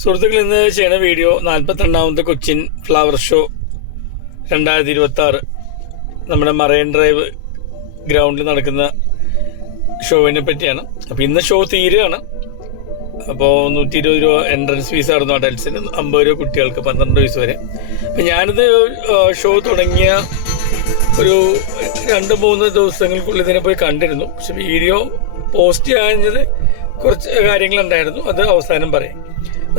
സുഹൃത്തുക്കൾ, ഇന്ന് ചെയ്യുന്ന വീഡിയോ 42ാമത്തെ കൊച്ചിൻ ഫ്ലവർ ഷോ 2026 നമ്മുടെ മറൈൻ ഡ്രൈവ് ഗ്രൗണ്ടിൽ നടക്കുന്ന ഷോവിനെ പറ്റിയാണ്. അപ്പോൾ ഇന്ന് ഷോ തീരുകയാണ്. അപ്പോൾ 120 രൂപ എൻട്രൻസ് ഫീസ് ആയിരുന്നു അഡൽസിന്, 50 രൂപ കുട്ടികൾക്ക് 12 വയസ്സ് വരെ. അപ്പം ഞാനിത് ഷോ തുടങ്ങിയ ഒരു 2-3 ദിവസങ്ങൾക്കുള്ളിൽ ഇതിനെ പോയി കണ്ടിരുന്നു. പക്ഷെ വീഡിയോ പോസ്റ്റ് ചെയ്യാഞ്ഞത് കുറച്ച് കാര്യങ്ങളുണ്ടായിരുന്നു, അത് അവസാനം പറയാം.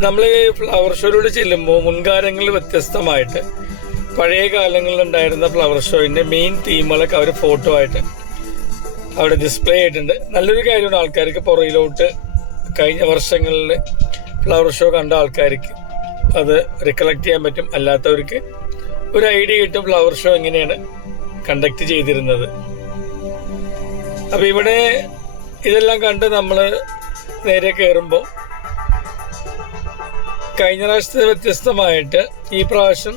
നമ്മൾ ഫ്ലവർ ഷോയിലൂടെ ചെല്ലുമ്പോൾ മുൻകാലങ്ങളിൽ വ്യത്യസ്തമായിട്ട് പഴയ കാലങ്ങളിലുണ്ടായിരുന്ന ഫ്ലവർ ഷോയിൻ്റെ മെയിൻ തീമുകളൊക്കെ അവർ ഫോട്ടോ ആയിട്ട് അവിടെ ഡിസ്പ്ലേ ചെയ്തിട്ടുണ്ട്. നല്ലൊരു കാര്യമാണ്. ആൾക്കാർക്ക് പുറയിലോട്ട് കഴിഞ്ഞ വർഷങ്ങളിൽ ഫ്ലവർ ഷോ കണ്ട ആൾക്കാർക്ക് അത് റിക്കലക്ട് ചെയ്യാൻ പറ്റും. അല്ലാത്തവർക്ക് ഒരു ഐഡിയ കിട്ടും ഫ്ലവർ ഷോ എങ്ങനെയാണ് കണ്ടക്ട് ചെയ്തിരുന്നത്. അപ്പം ഇവിടെ ഇതെല്ലാം കണ്ട് നമ്മൾ നേരെ കയറുമ്പോൾ കഴിഞ്ഞ പ്രാവശ്യത്തെ വ്യത്യസ്തമായിട്ട് ഈ പ്രാവശ്യം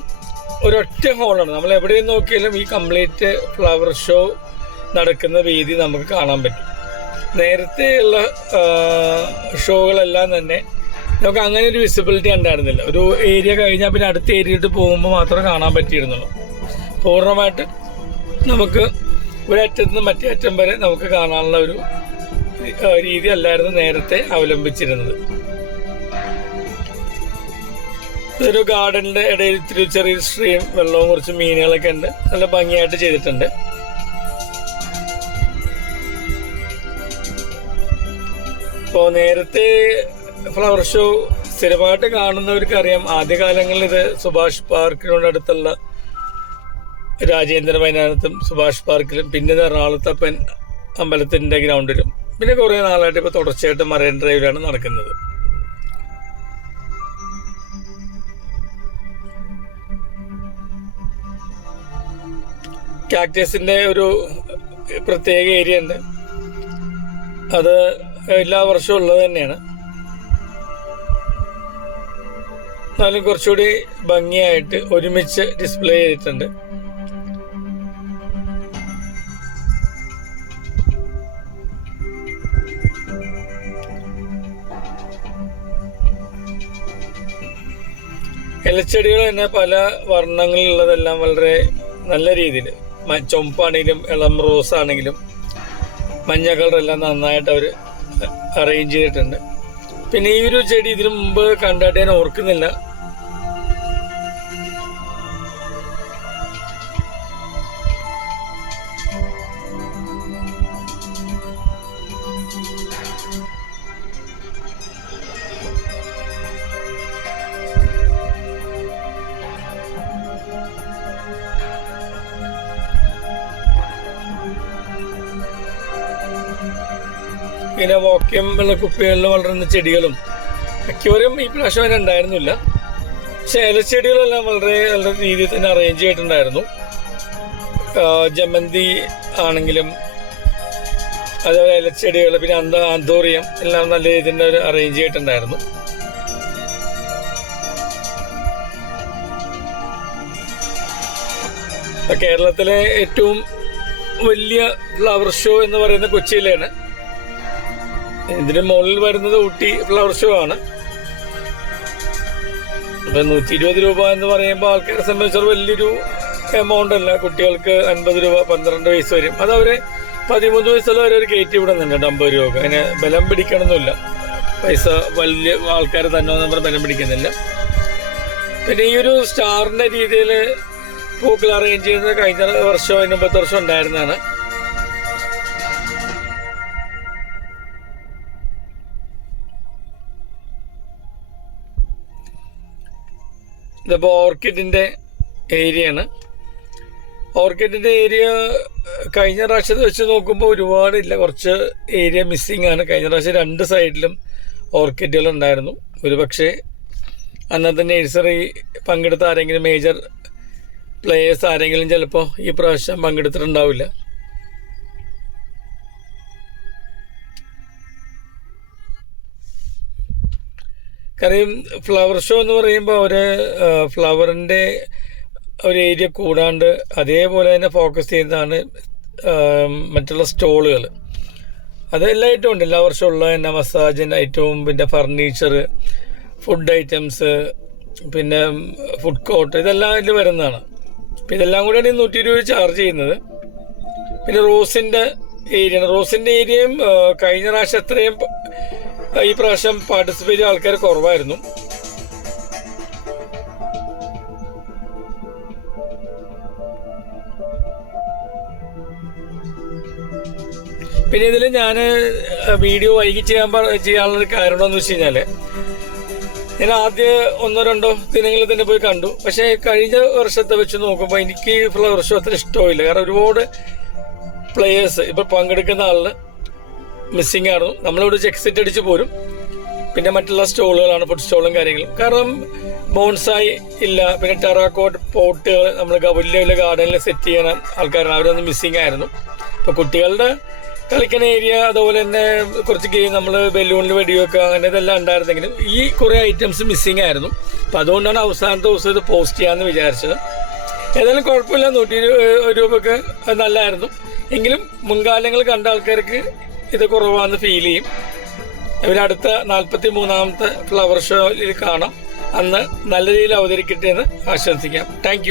ഒരൊറ്റ ഹോളാണ്. നമ്മൾ എവിടെയും നോക്കിയാലും ഈ കംപ്ലീറ്റ് ഫ്ലവർ ഷോ നടക്കുന്ന വേദി നമുക്ക് കാണാൻ പറ്റും. നേരത്തെയുള്ള ഷോകളെല്ലാം തന്നെ നമുക്ക് അങ്ങനെ ഒരു വിസിബിലിറ്റി ഉണ്ടായിരുന്നില്ല. ഒരു ഏരിയ കഴിഞ്ഞാൽ പിന്നെ അടുത്ത ഏരിയയിട്ട് പോകുമ്പോൾ മാത്രമേ കാണാൻ പറ്റിയിരുന്നുള്ളൂ. പൂർണ്ണമായിട്ട് നമുക്ക് ഒരറ്റത്ത് നിന്ന് മറ്റേ അറ്റം വരെ നമുക്ക് കാണാനുള്ള ഒരു രീതി അല്ലായിരുന്നു നേരത്തെ അവലംബിച്ചിരുന്നത്. ഇതൊരു ഗാർഡനിൻ്റെ ഇടയിൽ ഇത്തിരി ചെറിയ സ്ട്രീം, വെള്ളവും കുറച്ച് മീനുകളൊക്കെ ഉണ്ട്. നല്ല ഭംഗിയായിട്ട് ചെയ്തിട്ടുണ്ട്. ഇപ്പോൾ നേരത്തെ ഫ്ലവർ ഷോ സ്ഥിരമായിട്ട് കാണുന്നവർക്ക് അറിയാം. ആദ്യകാലങ്ങളിൽ ഇത് സുഭാഷ് പാർക്കിനോട് അടുത്തുള്ള രാജേന്ദ്ര മൈതാനത്തും സുഭാഷ് പാർക്കിലും, പിന്നെ എറണാകുളത്തപ്പൻ അമ്പലത്തിൻ്റെ ഗ്രൗണ്ടിലും, പിന്നെ കുറേ നാളായിട്ട് ഇപ്പോൾ തുടർച്ചയായിട്ട് മറൈൻ ഡ്രൈവിലാണ് നടക്കുന്നത്. കാക്ടസിൻ്റെ ഒരു പ്രത്യേക ഏരിയ ഉണ്ട്. അത് എല്ലാ വർഷവും ഉള്ളത് തന്നെയാണ്. എന്നാലും കുറച്ചുകൂടി ഭംഗിയായിട്ട് ഒരുമിച്ച് ഡിസ്പ്ലേ ചെയ്തിട്ടുണ്ട്. ഇലച്ചെടികൾ തന്നെ പല വർണ്ണങ്ങളിലുള്ളതെല്ലാം വളരെ നല്ല രീതിയിൽ, ചുമപ്പാണെങ്കിലും ഇളം റോസ് ആണെങ്കിലും മഞ്ഞ കളറെല്ലാം നന്നായിട്ട് അവർ അറേഞ്ച് ചെയ്തിട്ടുണ്ട്. പിന്നെ ഈ ഒരു ചെടി ഇതിനു മുമ്പ് കണ്ടായിട്ട് ഞാൻ ഓർക്കുന്നില്ല. ഇങ്ങനെ വാക്യൂം വെള്ള കുപ്പികളിൽ വളരുന്ന ചെടികളും അക്വേറിയം ഈ പ്രാവശ്യം അതിന് ഉണ്ടായിരുന്നില്ല. പക്ഷെ ഇലച്ചെടികളെല്ലാം വളരെ നല്ല രീതിയിൽ തന്നെ അറേഞ്ച് ചെയ്തിട്ടുണ്ടായിരുന്നു. ജമന്തി ആണെങ്കിലും അതേപോലെ ഇലച്ചെടികൾ, പിന്നെ ആന്തോറിയം എല്ലാം നല്ല രീതിയിൽ തന്നെ അറേഞ്ച് ചെയ്തിട്ടുണ്ടായിരുന്നു. കേരളത്തിലെ ഏറ്റവും വലിയ ഫ്ലവർ ഷോ എന്ന് പറയുന്ന കൊച്ചിയിലാണ്. ഇതിന് മുകളിൽ വരുന്നത് ഊട്ടി ഫ്ലവർ ഷോ ആണ്. അപ്പം 120 രൂപ എന്ന് പറയുമ്പോൾ ആൾക്കാരെ സംബന്ധിച്ചൊരു വലിയൊരു എമൗണ്ട് അല്ല. കുട്ടികൾക്ക് 50 രൂപ, 12 വയസ്സ് വരും. അത് അവർ 13 വയസ്സുള്ള വരെ ഒരു കയറ്റി വിടുന്നുണ്ട് 50 രൂപ. അതിന് ബലം പിടിക്കണമെന്നില്ല. പൈസ വലിയ ആൾക്കാർ തന്നെ നമ്മൾ ബലം പിടിക്കുന്നില്ല. പിന്നെ ഈ ഒരു സ്റ്റാറിൻ്റെ രീതിയിൽ പൂക്കൾ അറേഞ്ച് ചെയ്യുന്നത് കഴിഞ്ഞ വർഷം, അതിന് 10 വർഷം ഉണ്ടായിരുന്നതാണ്. ഇതിപ്പോൾ ഓർക്കിഡിൻ്റെ ഏരിയയാണ്. ഓർക്കിഡിൻ്റെ ഏരിയ കഴിഞ്ഞ പ്രാവശ്യത്തെ വെച്ച് നോക്കുമ്പോൾ ഒരുപാടില്ല, കുറച്ച് ഏരിയ മിസ്സിങ് ആണ്. കഴിഞ്ഞ പ്രാവശ്യം 2 സൈഡിലും ഓർക്കിഡുകൾ ഉണ്ടായിരുന്നു. ഒരു പക്ഷേ അന്നത്തെ നഴ്സറി പങ്കെടുത്ത ആരെങ്കിലും, മേജർ പ്ലേയേഴ്സ് ആരെങ്കിലും ചിലപ്പോൾ ഈ പ്രാവശ്യം പങ്കെടുത്തിട്ടുണ്ടാവില്ല. കാര്യം ഫ്ലവർ ഷോ എന്ന് പറയുമ്പോൾ അവർ ഫ്ലവറിൻ്റെ ഒരു ഏരിയ കൂടാണ്ട് അതേപോലെ തന്നെ ഫോക്കസ് ചെയ്യുന്നതാണ് മറ്റുള്ള സ്റ്റോളുകൾ. അത് എല്ലാ ഐറ്റവും ഉണ്ട്. എല്ലാ വർഷവും ഉള്ള തന്നെ മസാജിൻ്റെ ഐറ്റവും, പിന്നെ ഫർണിച്ചർ, ഫുഡ് ഐറ്റംസ്, പിന്നെ ഫുഡ് കോർട്ട്, ഇതെല്ലാം ഇതിൽ വരുന്നതാണ്. അപ്പം ഇതെല്ലാം കൂടെയാണ് 120 ചാർജ് ചെയ്യുന്നത്. പിന്നെ റോസിൻ്റെ ഏരിയയാണ്. റോസിൻ്റെ ഏരിയയും കഴിഞ്ഞ പ്രാവശ്യം അത്രയും ഈ പ്രാവശ്യം പാർട്ടിസിപ്പേറ്റ് ആൾക്കാർ കുറവായിരുന്നു. പിന്നെ ഇതിൽ ഞാൻ വീഡിയോ വൈകി ചെയ്യാനുള്ളൊരു കാരണം എന്താണെന്ന് വെച്ച് കഴിഞ്ഞാൽ, ഞാൻ ആദ്യം 1-2 ദിനങ്ങളിൽ തന്നെ പോയി കണ്ടു. പക്ഷേ കഴിഞ്ഞ വർഷത്തെ വെച്ച് നോക്കുമ്പോൾ എനിക്ക് ഫ്ലവർ ഷോ അത്ര ഇഷ്ടമില്ല. കാരണം ഒരുപാട് പ്ലെയേഴ്സ് ഇപ്പോൾ പങ്കെടുക്കുന്ന ആളിന് മിസ്സിങ് ആണ്. നമ്മളിവിടെ എക്സിറ്റ് അടിച്ച് പോരും. പിന്നെ മറ്റുള്ള സ്റ്റോളുകളാണ്, ഫുഡ് സ്റ്റോളും കാര്യങ്ങളും. കാരണം ബോൺസായി ഇല്ല, പിന്നെ ടെറാക്കോട്ട് പോട്ടുകൾ നമ്മൾ വലിയ വലിയ ഗാർഡനിൽ സെറ്റ് ചെയ്യാൻ ആൾക്കാരാണ്. അവരൊന്ന് മിസ്സിങ് ആയിരുന്നു. ഇപ്പോൾ കുട്ടികളുടെ കളിക്കുന്ന ഏരിയ, അതുപോലെ തന്നെ കുറച്ച് ഗെയിം, നമ്മൾ ബലൂണിൽ വെടിവെക്കുക, അങ്ങനെ ഇതെല്ലാം ഉണ്ടായിരുന്നെങ്കിലും ഈ കുറേ ഐറ്റംസ് മിസ്സിങ് ആയിരുന്നു. അപ്പം അതുകൊണ്ടാണ് അവസാനത്തെ ദിവസം ഇത് പോസ്റ്റ് ചെയ്യാമെന്ന് വിചാരിച്ചത്. ഏതായാലും കുഴപ്പമില്ല, 120 രൂപയ്ക്ക് അത് നല്ലതായിരുന്നു. എങ്കിലും മുൻകാലങ്ങൾ കണ്ട ആൾക്കാർക്ക് ഇത് കുറവാണെന്ന് ഫീൽ ചെയ്യും. ഇവരടുത്ത 43ാമത്തെ ഫ്ലവർ ഷോയിൽ കാണാം. അന്ന് നല്ല രീതിയിൽ അവതരിക്കട്ടെ എന്ന് ആശംസിക്കാം. താങ്ക്